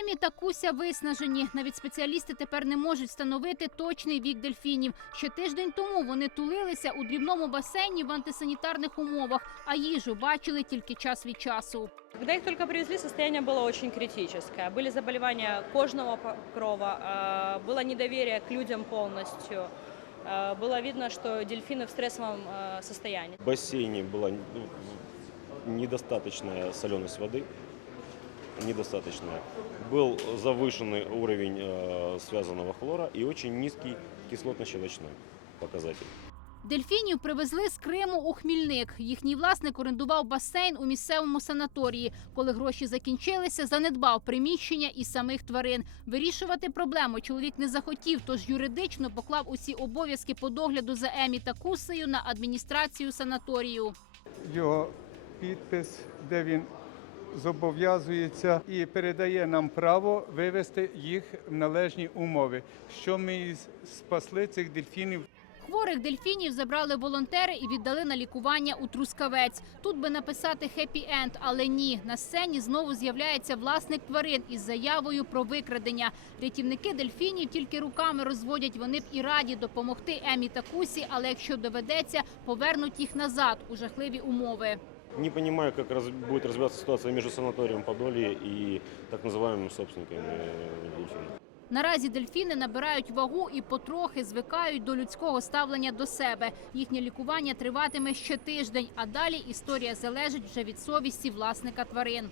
Емі та Куся виснажені. Навіть спеціалісти тепер не можуть встановити точний вік дельфінів. Ще тиждень тому вони тулилися у дрібному басейні в антисанітарних умовах, а їжу бачили тільки час від часу. Когда их только привезли, состояние было очень критическое. Были заболевания кожного покрова, э, было недоверие к людям полностью. Э, Было видно, что дельфины в стрессовом э, состоянии. В бассейне была ну, недостаточная соленость воды, недостаточная. Был завышенный уровень э, связанного хлора и очень низкий кислотно-щелочной показатель. Дельфінів привезли з Криму у Хмільник. Їхній власник орендував басейн у місцевому санаторії. Коли гроші закінчилися, занедбав приміщення і самих тварин. Вирішувати проблему чоловік не захотів, тож юридично поклав усі обов'язки по догляду за Емі та Кусею на адміністрацію санаторію. його підпис, де він зобов'язується і передає нам право вивести їх в належні умови, що ми спасли цих дельфінів. Хворих дельфінів забрали волонтери і віддали на лікування у Трускавець. Тут би написати хеппі енд, але ні. На сцені знову з'являється власник тварин із заявою про викрадення. Рятівники дельфінів тільки руками розводять. Вони б і раді допомогти Емі та Кусі, але якщо доведеться, повернуть їх назад у жахливі умови. Не понимаю, как раз- будет развиваться ситуация между санаторием Подолье и так называемыми собственниками э, дельфинов. Наразі дельфіни набирають вагу і потрохи звикають до людського ставлення до себе. Їхнє лікування триватиме ще тиждень, а далі історія залежить вже від совісті власника тварин.